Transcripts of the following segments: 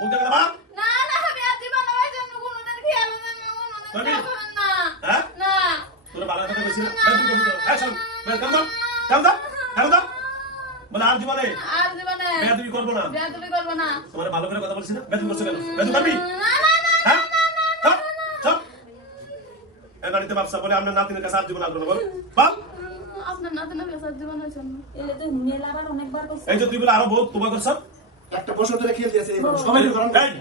মুখ দেখে না না না আমি আর দিব না ওই জন্য কোনদিন খেয়াল না কোনদিন করবেন না হ্যাঁ না তোর ভালো কথা কইছিস বেদবি করছিস অ্যাকশন কাম দাও বলে আর জীবনে আর দিব না বেদবি করব না বেয়াদবি করব না তোমার ভালো করে কথা বলছিস না বেদবি করছিস কেন বেদবি করবি না না না হ্যাঁ চল এই বাড়িতে বাপসা বলে আমরা নাতিনের কাছে আর জীবন আগ্রহ বল বল আপনার নাতিনের কাছে জীবনের জন্য এলে তো মেলাবার অনেকবার করছে এই যে তুই বলে আরো বহুত তোবা করছ একটা বছর ধরে খেয়ে দিয়েছে এই মানুষ সবাই করেন এই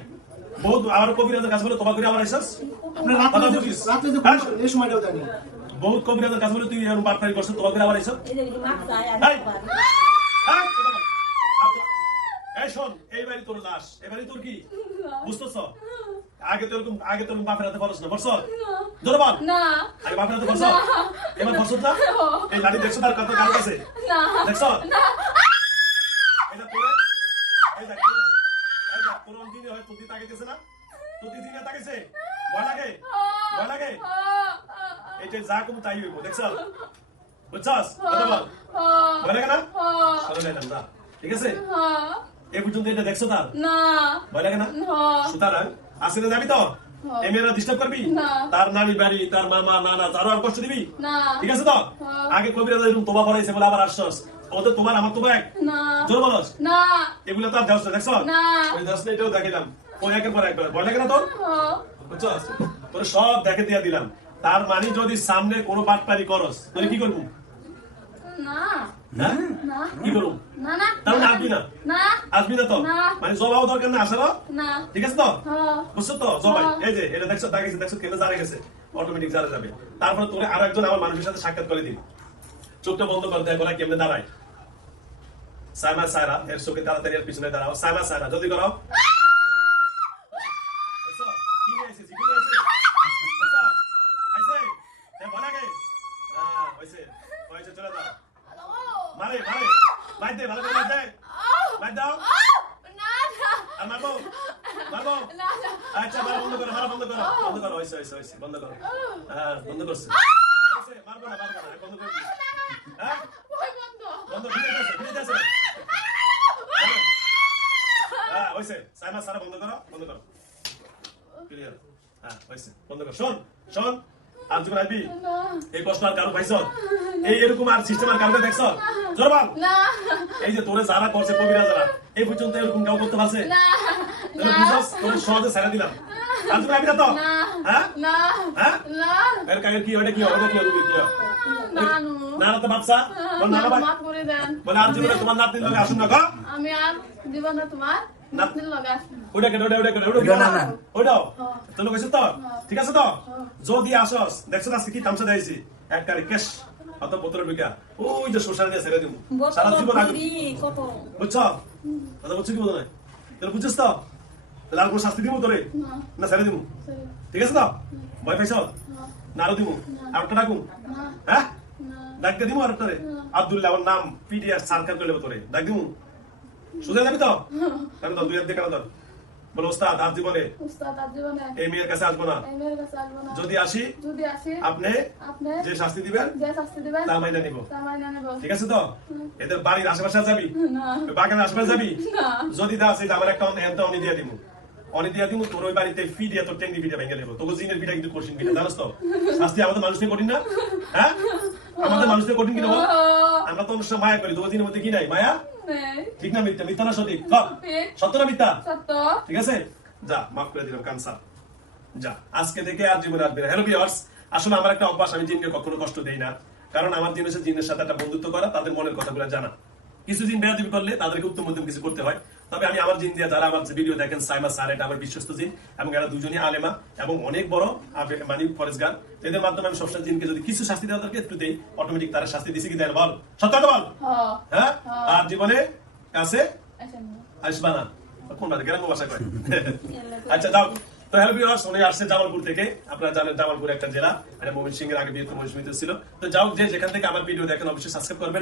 বহুত আরো কবিরাজের কাছে বলে তোবা করে আবার আইছস আপনি রাতে যে এই সময়টাও জানি বহুত কবিরাজের কাছে বলে তুই এরকম বাটপারি করছিস তোবা করে আবার আইছস এই যে মাছ চায় এই এই শোন এই বাড়ি তোর লাশ এই বাড়ি তোর কি বুঝতেছ আগে তো বাপের হাতে বলছ না বলছ জোরে বল না আগে বাপের হাতে বলছ এবার বলছ না এই লাঠি দেখছো তার কত কাজ আছে না দেখছো না এটা তোরে এই দেখ তোর অন্তিম হয় তুই তাকাইতেছ না তুই দিনে তাকাইছে ভয় লাগে এটা যা কম তাই হইব দেখছ বুঝছস কথা বল ভয় লাগে না চলো না ঠিক আছে এই পর্যন্ত এটা দেখছো তার না ভয় লাগে না সুতরাং আসলে যাবি তো এই মেয়েরা ডিস্টার্ব করবি না। তার নানি বাড়ি তার মামা নানা তারও আর কষ্ট দিবি না ঠিক আছে তো আগে কবিরাজ এরকম তোবা পড়াইছে বলে আবার আসছস ও তো তোমার আমার তোবা এক না জোর বলস না এগুলো তো আর দেওয়া দেখছো না। ওই দশ এটাও দেখিলাম ওই একের পর একবার ভয় লাগে না তোর বুঝছস তোর সব দেখে দিয়ে দিলাম তার মানে যদি সামনে কোনো বাটপারি করস তাহলে কি করবো না হ্যাঁ না কি করবো না না তাহলে আসবি না না আসবি না তো না। মানে জবাব দরকার না আসারও না ঠিক আছে তো হ্যাঁ। বুঝছো তো জবাই এই যে এটা দেখছো দেখছো কেন জারে গেছে অটোমেটিক জারে যাবে তারপর তোরে আর একজন আমার মানুষের সাথে সাক্ষাৎ করে দিন চোখটা বন্ধ করে দেয় বলা কেমনে দাঁড়ায় সাইমা সাইরা এর চোখে তাড়াতাড়ি এর পিছনে দাঁড়াও সাইমা সাইরা যদি করো দেখছো? কি নিয়ে এসেছি? কি নিয়ে এসেছি? দেখছো? আইছে? এ ভয় লাগে? হ্যাঁ, হইছে। হইছে, চলে যাও। মারে মার দে ভালো করে মার দাও না না আর মারবো না না আচ্ছা মারা বন্ধ করো হইছে বন্ধ করো হ্যাঁ বন্ধ করছে হইছে মারবো না বন্ধ করে দিই হ্যাঁ ওই বন্ধ বন্ধ ফিরে যাচ্ছে হ্যাঁ হইছে সাইমা সারা বন্ধ করো ক্লিয়ার হ্যাঁ হইছে বন্ধ কর শোন আর যখন আসবি না এই কষ্ট আর কারো পাইছ এই এরকম আর সিস্টেম আর কারো দেখছ জোর বল না এই যে তোরে যারা করছে কবিরা যারা এই পর্যন্ত এরকম কেউ করতে পারছে না তাহলে বুঝছস তোরে সহজে ছেড়ে দিলাম আর যখন আসবি না তো না হ্যাঁ না হ্যাঁ না এর কাগে কি ওটা কি হবে কি রুবি কি নানু না তো বাপসা বল না ভাই মাফ করে দেন বলে আর জীবনে তোমার নাতনির লগে আসুন না গো আমি আর জীবনে তোমার নাতনির লগে আসবো না। ওটা কেন ওটাও তোলো কইছ তো ঠিক আছে তো যদি আসস দেখছ আজকে কি তামসা দেইছি এক কারি কেশ অত পত্র ঢুকা ওই যে শ্মশানে দিয়ে ছেড়ে দিব সারা জীবন আগে কত বুঝছো কথা বুঝছো কি বলো না তোর বুঝছিস তো তাহলে আর কোনো শাস্তি দিব তোরে না না ছেড়ে দিব সরি ঠিক আছে তো ভয় পাইছ না আরো দিব আর একটা ডাকুম না হ্যাঁ না ডাকতে দিব আর একটারে আব্দুল্লাহ ওর নাম পিডিআর সার্কার করে তোরে ডাক দিব সুজা যাবি তো কেন তো দুই হাত দিয়ে কেন তোর বলো ওস্তাদ আর জীবনে উস্তাদ আর জীবনে এই মেয়ের কাছে আসবো না এই মেয়ের কাছে আসবো না যদি আসি যদি আসি আপনি আপনি যে শাস্তি দিবেন যে শাস্তি দিবেন তা মাইনা নিব তা মাইনে নেব ঠিক আছে তো এদের বাড়ির আশেপাশে যাবি না বাগানের আশেপাশে যাবি না যদি দাস এটা আমার একটা অনি দিয়ে দিব অনি দিয়ে দিব তোর ওই বাড়িতে ফি দিয়ে তোর টেঙ্গি পিঠা ভেঙে নেবো তোকে জিনের পিঠা কিন্তু কঠিন পিঠা জানাস তো শাস্তি আমাদের মানুষ নিয়ে কঠিন না হ্যাঁ আমাদের মানুষ নিয়ে কঠিন কিনা বল? আমরা তো অনুষ্ঠান মায়া করি তোকে জিনের মধ্যে কি নাই মায়া নেই ঠিক না মিথ্যা না সঠিক সত্য না মিথ্যা সত্য ঠিক আছে যা মাফ করে দিলাম কানসার যা আজকে থেকে আর জীবনে আসবে না হ্যালো ভিউয়ার্স আসলে আমার একটা অভ্যাস আমি জিনকে কখনো কষ্ট দেই না কারণ আমার জিন হচ্ছে জিনের সাথে একটা বন্ধুত্ব করা তাদের মনের কথাগুলো জানা কিছু জিন বেয়াদবি করলে তাদেরকে উত্তম মধ্যম কিছু করতে হয় তবে আমি আমার জিন দিয়ে যারা আমার ভিডিও দেখেন সাইমা স্যার এটা আমার বিশ্বস্ত জিন এবং এরা দুজনই আলেমা এবং অনেক বড় মানে ফরেজগার এদের মাধ্যমে আমি সবসময় জিনকে যদি কিছু শাস্তি দেওয়া দরকার একটু দেই অটোমেটিক তারা শাস্তি দিছে কি দেয় বল সত্য কথা বল হ্যাঁ হ্যাঁ আর জীবনে কাছে আসেন না আসবা না কোন বাড়ি গ্রাম্য ভাষা কয় আচ্ছা যাও তো হ্যালো ভিউয়ার্স উনি আসছে জামালপুর থেকে আপনারা জানেন জামালপুর একটা জেলা এটা ময়মনসিংহের আগে বৃহত্তম ময়মনসিংহ ছিল তো যাও যে যেখান থেকে আমার ভিডিও দেখেন অবশ্যই সাবস্ক্রাইব করবেন